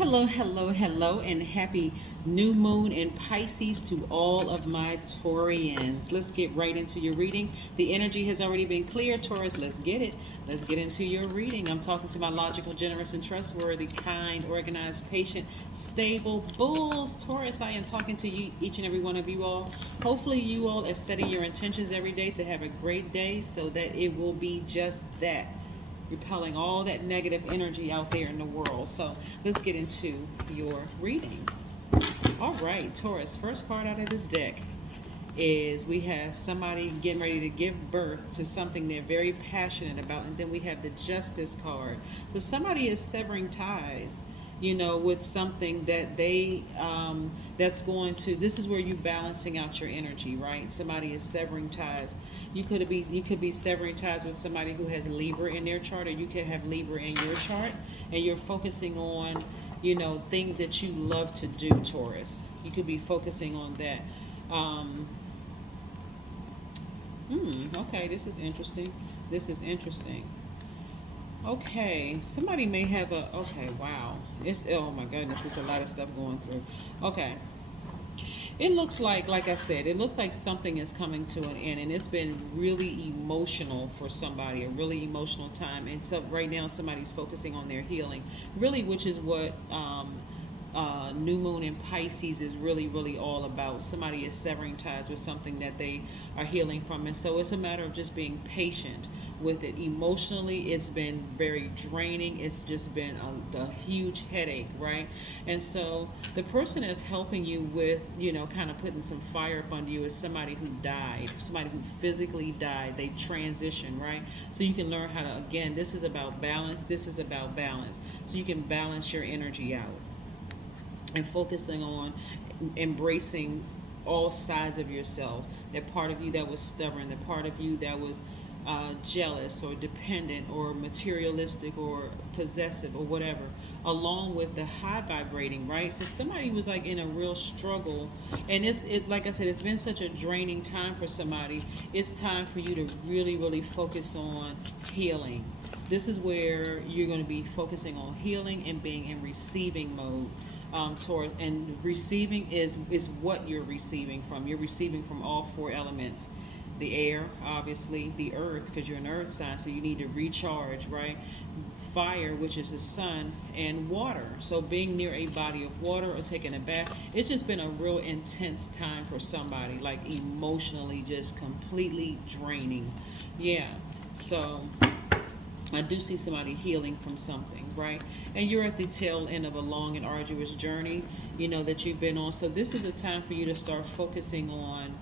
Hello, hello, hello, and happy new moon in Pisces to all of my Taurians. Let's get right into your reading. The energy has already been clear, Taurus. Let's get it. Let's get into your reading. I'm talking to my logical, generous, and trustworthy, kind, organized, patient, stable bulls. Taurus, I am talking to you, each and every one of you all. Hopefully, you all are setting your intentions every day to have a great day so that it will be just that, repelling all that negative energy out there in the world. So let's get into your reading. All right, Taurus, first card out of the deck is we have somebody getting ready to give birth to something they're very passionate about, and then we have the Justice card. So somebody is severing ties, with something that that's going to. This is where you balancing out your energy, right? Somebody is severing ties. You could be severing ties with somebody who has Libra in their chart, or you could have Libra in your chart, and you're focusing on things that you love to do, Taurus. You could be focusing on that. Um, okay, this is interesting. This is interesting. Okay, somebody may have a. Okay, wow. It's, oh my goodness, it's a lot of stuff going through. Okay, it looks like I said, it looks like something is coming to an end, and it's been really emotional for somebody, a really emotional time. And so right now, somebody's focusing on their healing, really, which is what new moon in Pisces is really all about. Somebody is severing ties with something that they are healing from, and so it's a matter of just being patient with it. Emotionally, it's been very draining. It's just been a huge headache, right? And so the person that's helping you with, kind of putting some fire up under you is somebody who died, somebody who physically died. They transition, right? So you can learn how to, again, this is about balance. This is about balance. So you can balance your energy out and focusing on embracing all sides of yourselves. That part of you that was stubborn, the part of you that was jealous or dependent or materialistic or possessive or whatever, along with the high vibrating, right? So somebody was like in a real struggle, and it like I said, it's been such a draining time for somebody. It's time for you to really focus on healing. This is where you're going to be focusing on healing and being in receiving mode. Toward, and receiving is what you're receiving from. You're receiving from all four elements: the air, obviously, the earth, because you're an earth sign, so you need to recharge, right? Fire, which is the sun, and water. So being near a body of water or taking a bath, it's just been a real intense time for somebody, like emotionally just completely draining. Yeah. So I do see somebody healing from something, right? And you're at the tail end of a long and arduous journey, that you've been on. So this is a time for you to start focusing on,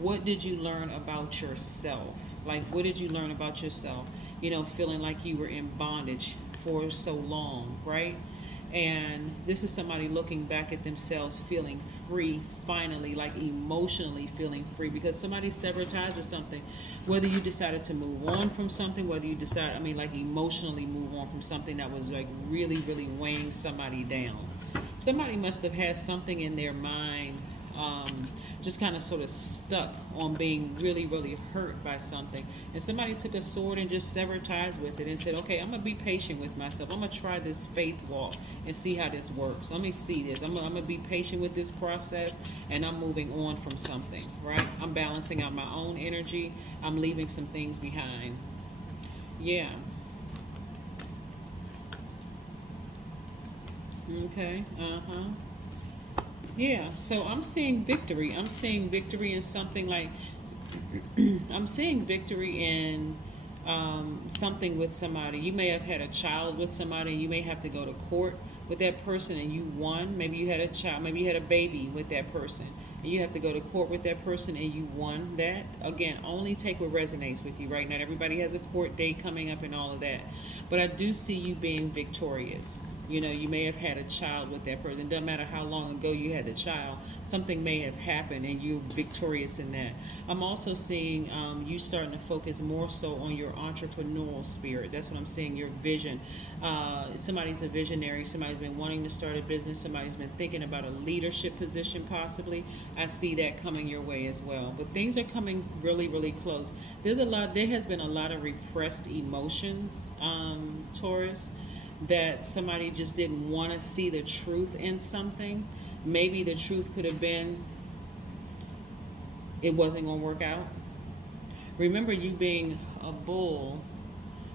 what did you learn about yourself? Like, what did you learn about yourself? Feeling like you were in bondage for so long, right? And this is somebody looking back at themselves, feeling free, finally, like emotionally feeling free, because somebody severed ties with something. Whether you decided to move on from something, whether you decide, like emotionally move on from something that was like really weighing somebody down. Somebody must have had something in their mind, just kind of sort of stuck on being really hurt by something, and somebody took a sword and just severed ties with it and said, okay, I'm gonna be patient with myself. I'm gonna try this faith walk and see how this works. Let me see this. I'm gonna be patient with this process, and I'm moving on from something, right? I'm balancing out my own energy. I'm leaving some things behind. Yeah. Okay. Yeah, so I'm seeing victory. I'm seeing victory in something like, I'm seeing victory in something with somebody. You may have had a child with somebody, and you may have to go to court with that person, and you won. Maybe you had a child, maybe you had a baby with that person, and you have to go to court with that person, and you won that. Again, only take what resonates with you, right? Not everybody has a court date coming up and all of that. But I do see you being victorious. You may have had a child with that person. It doesn't matter how long ago you had the child. Something may have happened, and you're victorious in that. I'm also seeing you starting to focus more so on your entrepreneurial spirit. That's what I'm seeing, your vision. Somebody's a visionary. Somebody's been wanting to start a business. Somebody's been thinking about a leadership position possibly. I see that coming your way as well. But things are coming really close. There has been a lot of repressed emotions, Taurus. that somebody just didn't want to see the truth in something. Maybe the truth could have been it wasn't going to work out. Remember, you being a bull,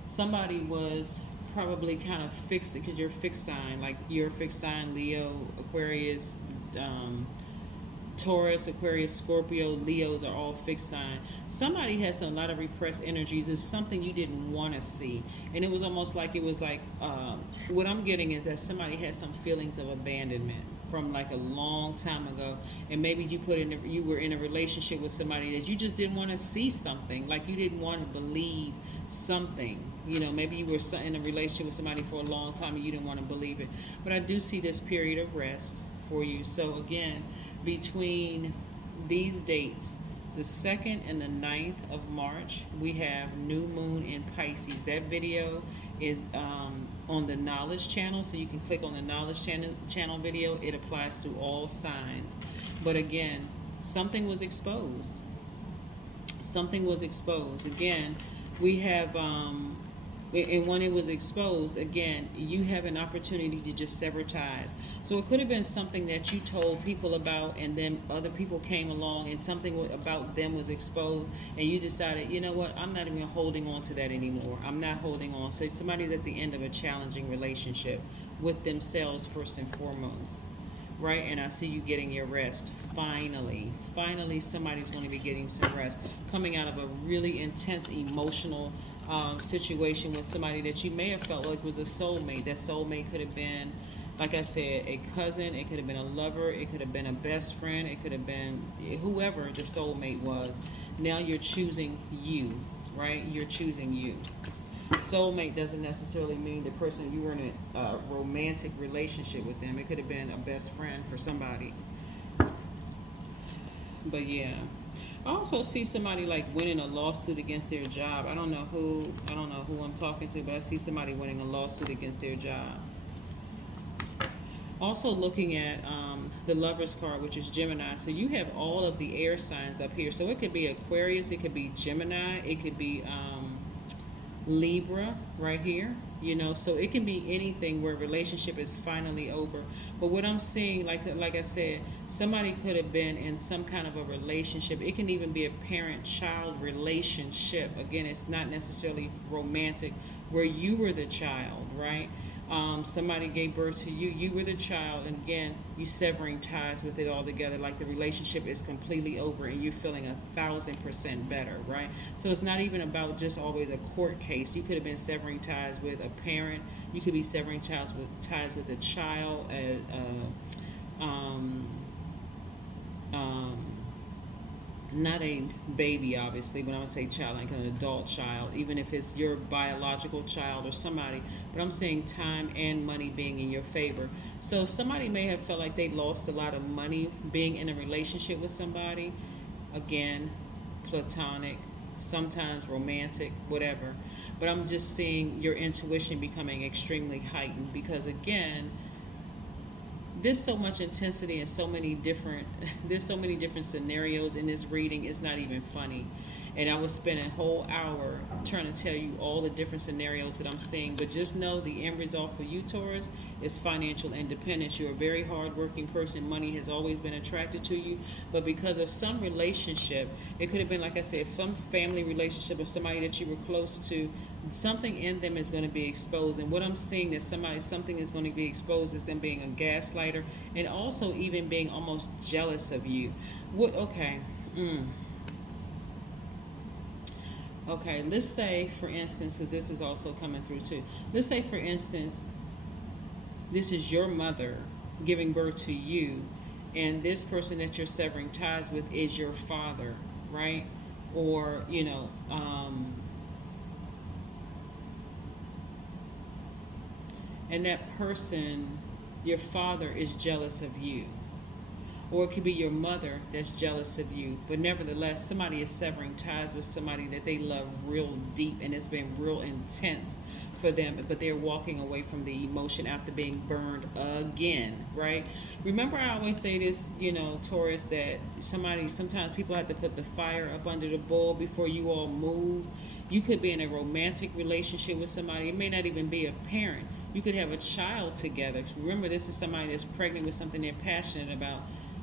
somebody was probably kind of fixed because you're fixed sign, like you're fixed sign, Leo, Aquarius, Taurus, Aquarius, Scorpio, Leos are all fixed sign. Somebody has a lot of repressed energies. It's something you didn't want to see, and it was almost like what I'm getting is that somebody had some feelings of abandonment from like a long time ago, and maybe you were in a relationship with somebody that you just didn't want to see something, like you didn't want to believe something. Maybe you were in a relationship with somebody for a long time and you didn't want to believe it. But I do see this period of rest for you. So again, between these dates, the 2nd and the 9th of March, we have new moon in Pisces. That video is on the knowledge channel, so you can click on the knowledge channel video. It applies to all signs. But again, something was exposed. Something was exposed. Again, we have and when it was exposed, again, you have an opportunity to just sever ties. So it could have been something that you told people about, and then other people came along and something about them was exposed, and you decided, you know what, I'm not even holding on to that anymore. I'm not holding on. So somebody's at the end of a challenging relationship with themselves first and foremost, right? And I see you getting your rest. Finally, somebody's going to be getting some rest, coming out of a really intense emotional situation with somebody that you may have felt like was a soulmate. That soulmate could have been, like I said, a cousin. It could have been a lover. It could have been a best friend. It could have been whoever the soulmate was. Now you're choosing you, right? You're choosing you. Soulmate doesn't necessarily mean the person you were in a romantic relationship with them. It could have been a best friend for somebody. But yeah. I also see somebody like winning a lawsuit against their job. I don't know who I'm talking to, but I see somebody winning a lawsuit against their job. Also looking at the Lover's card, which is Gemini. So you have all of the air signs up here. So it could be Aquarius, it could be Gemini, it could be Libra right here. So it can be anything where relationship is finally over. But what I'm seeing, like I said, somebody could have been in some kind of a relationship. It can even be a parent-child relationship. Again, it's not necessarily romantic, where you were the child, right? Somebody gave birth to you. You were the child, and again, you severing ties with it all together. Like the relationship is completely over, and you're feeling 1,000% better, right? So it's not even about just always a court case. You could have been severing ties with a parent. You could be severing ties with a child, not a baby, obviously, but I'm going to say child, like an adult child, even if it's your biological child or somebody. But I'm saying time and money being in your favor. So somebody may have felt like they lost a lot of money being in a relationship with somebody. Again, platonic, sometimes romantic, whatever. But I'm just seeing your intuition becoming extremely heightened because, again, there's so much intensity and there's so many different scenarios in this reading. It's not even funny. And I was spending a whole hour trying to tell you all the different scenarios that I'm seeing. But just know the end result for you, Taurus, is financial independence. You're a very hardworking person. Money has always been attracted to you. But because of some relationship, it could have been, like I said, some family relationship or somebody that you were close to, something in them is going to be exposed. And what I'm seeing that something is going to be exposed is them being a gaslighter and also even being almost jealous of you. Okay, let's say, for instance, because this is also coming through too. Let's say, for instance, this is your mother giving birth to you, and this person that you're severing ties with is your father, right? Or, and that person, your father, is jealous of you. Or it could be your mother that's jealous of you. But nevertheless, somebody is severing ties with somebody that they love real deep, and it's been real intense for them. But they're walking away from the emotion after being burned again, right? Remember, I always say this, Taurus, that sometimes people have to put the fire up under the bull before you all move. You could be in a romantic relationship with somebody. It may not even be a parent. You could have a child together. Remember, this is somebody that's pregnant with something they're passionate about.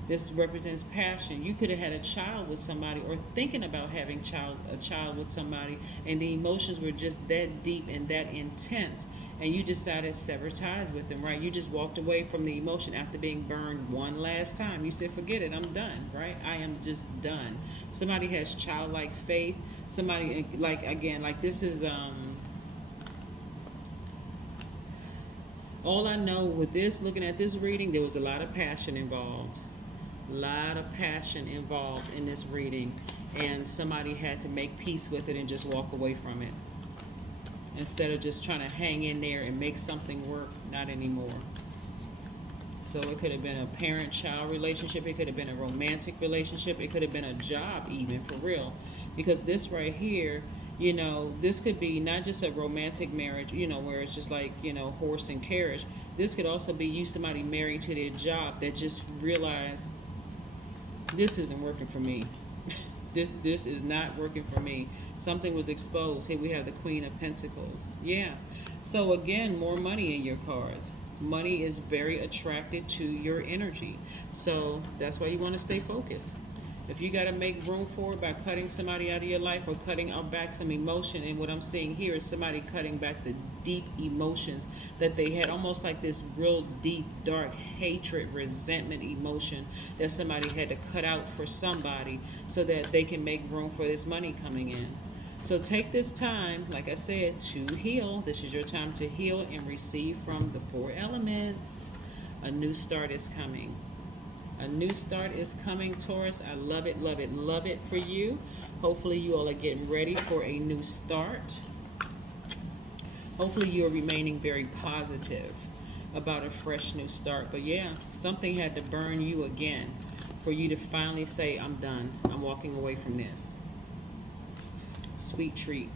This represents passion. You could have had a child with somebody, or thinking about having a child with somebody, and the emotions were just that deep and that intense, and you decided to sever ties with them, right? You just walked away from the emotion after being burned one last time. You said, forget it, I'm done, right? I am just done. Somebody has childlike faith. Somebody, like, again, like this is all I know with this, looking at this reading, there was a lot of passion involved. A lot of passion involved in this reading, and somebody had to make peace with it and just walk away from it instead of just trying to hang in there and make something work. Not anymore. So it could have been a parent-child relationship, it could have been a romantic relationship, it could have been a job, even, for real, because this right here, you know, this could be not just a romantic marriage, you know, where it's just like, you know, horse and carriage. This could also be you, somebody married to their job, that just realized, this isn't working for me. This is not working for me. Something was exposed. Here we have the Queen of Pentacles. Yeah. So again, more money in your cards. Money is very attracted to your energy. So that's why you want to stay focused. If you got to make room for it by cutting somebody out of your life, or cutting out back some emotion, and what I'm seeing here is somebody cutting back the deep emotions that they had, almost like this real deep, dark hatred, resentment emotion that somebody had to cut out for somebody so that they can make room for this money coming in. So take this time, like I said, to heal. This is your time to heal and receive from the 4 elements. A new start is coming. A new start is coming, Taurus. I love it, love it, love it for you. Hopefully you all are getting ready for a new start. Hopefully you're remaining very positive about a fresh new start. But yeah, something had to burn you again for you to finally say, I'm done. I'm walking away from this. Sweet treat.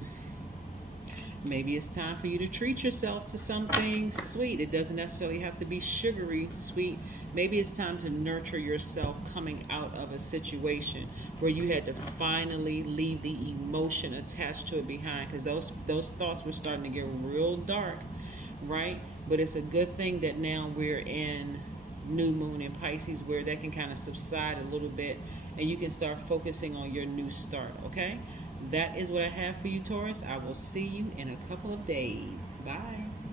Maybe it's time for you to treat yourself to something sweet. It doesn't necessarily have to be sugary sweet. Maybe it's time to nurture yourself coming out of a situation where you had to finally leave the emotion attached to it behind, because those thoughts were starting to get real dark, right? But it's a good thing that now we're in new moon in Pisces, where that can kind of subside a little bit and you can start focusing on your new start, okay? That is what I have for you, Taurus. I will see you in a couple of days. Bye.